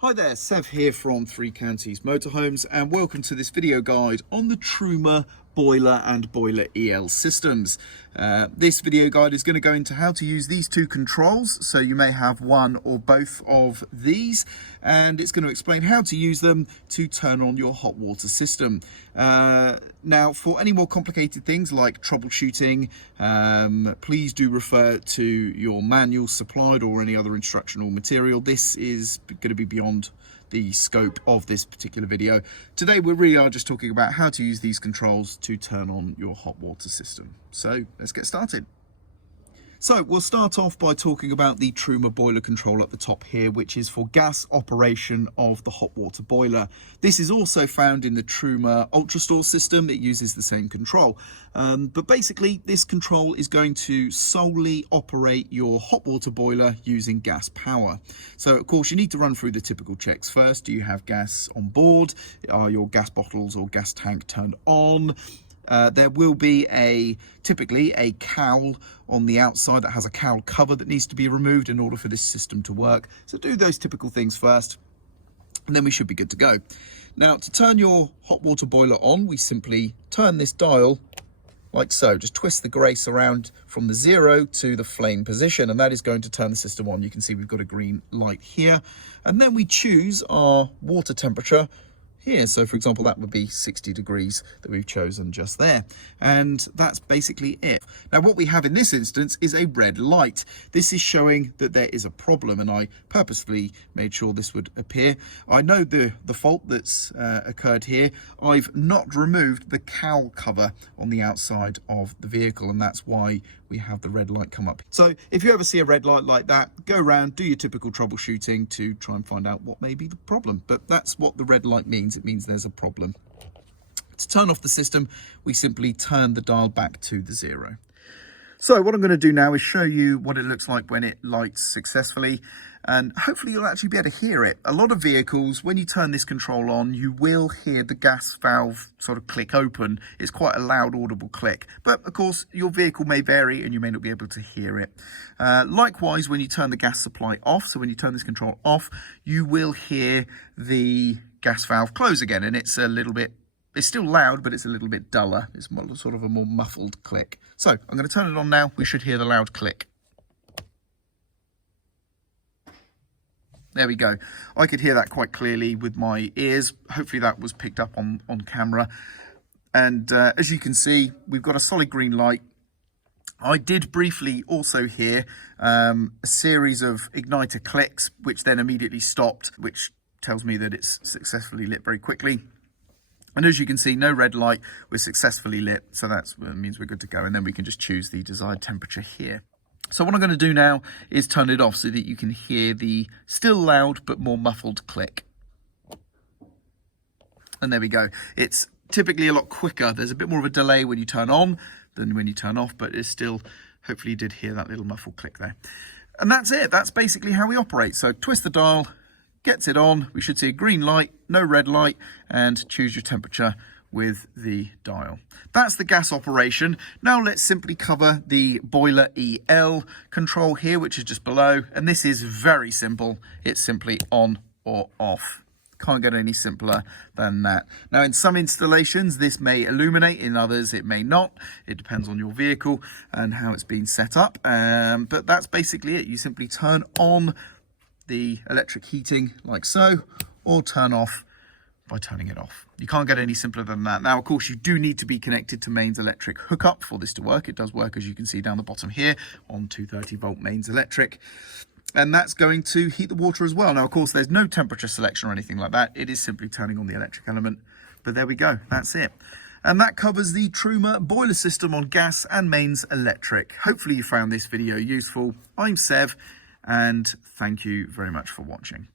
Hi there, Sev here from Three Counties Motorhomes, and welcome to this video guide on the Truma Boiler and Boiler EL systems. This video guide is going to go into how to use these two controls, so you may have one or both of these, and it's going to explain how to use them to turn on your hot water system. Now, for any more complicated things like troubleshooting, please do refer to your manual supplied or any other instructional material. This is going to be beyond the scope of this particular video. Today we really are just talking about how to use these controls to turn on your hot water system. So let's get started. So we'll start off by talking about the Truma boiler control at the top here, which is for gas operation of the hot water boiler. This is also found in the Truma Ultrastore system. It uses the same control. But basically this control is going to solely operate your hot water boiler using gas power. So of course you need to run through the typical checks first. Do you have gas on board? Are your gas bottles or gas tank turned on? There will be typically a cowl on the outside that has a cowl cover that needs to be removed in order for this system to work. So do those typical things first, and then we should be good to go. Now, to turn your hot water boiler on, we simply turn this dial like so. Just twist the grace around from the 0 to the flame position, and that is going to turn the system on. You can see we've got a green light here, and then we choose our water temperature here. So for example, that would be 60 degrees that we've chosen just there, and that's basically it. Now what we have in this instance is a red light. This is showing that there is a problem, and I purposefully made sure this would appear. I know the fault that's occurred here. I've not removed the cowl cover on the outside of the vehicle, and that's why we have the red light come up. So if you ever see a red light like that, go around, do your typical troubleshooting to try and find out what may be the problem. But that's what the red light means. It means there's a problem. To turn off the system, we simply turn the dial back to the 0. So what I'm going to do now is show you what it looks like when it lights successfully, and hopefully you'll actually be able to hear it. A lot of vehicles, when you turn this control on, you will hear the gas valve sort of click open. It's quite a loud audible click, but of course your vehicle may vary and you may not be able to hear it. Likewise, when you turn the gas supply off, so when you turn this control off, you will hear the gas valve close again, and it's still loud, but it's a little bit duller. It's sort of a more muffled click. So I'm going to turn it on now. We should hear the loud click. There we go. I could hear that quite clearly with my ears. Hopefully that was picked up on camera. And as you can see, we've got a solid green light. I did briefly also hear a series of igniter clicks, which then immediately stopped, which tells me that it's successfully lit very quickly. And as you can see, no red light, we're successfully lit, so that means we're good to go, and then we can just choose the desired temperature here. So what I'm going to do now is turn it off so that you can hear the still loud but more muffled click. And there we go. It's typically a lot quicker. There's a bit more of a delay when you turn on than when you turn off, but it's still, hopefully you did hear that little muffled click there. And that's it. That's basically how we operate. So twist the dial, gets it on, we should see a green light, no red light, and choose your temperature with the dial. That's the gas operation. Now let's simply cover the boiler EL control here, which is just below, and this is very simple. It's simply on or off. Can't get any simpler than that. Now in some installations this may illuminate, in others it may not. It depends on your vehicle and how it's been set up, but that's basically it. You simply turn on the electric heating like so, or turn off by turning it off. You can't get any simpler than that. Now, of course, you do need to be connected to mains electric hookup for this to work. It does work, as you can see down the bottom here, on 230-volt mains electric. And that's going to heat the water as well. Now, of course, there's no temperature selection or anything like that. It is simply turning on the electric element. But there we go. That's it. And that covers the Truma boiler system on gas and mains electric. Hopefully you found this video useful. I'm Sev, and thank you very much for watching.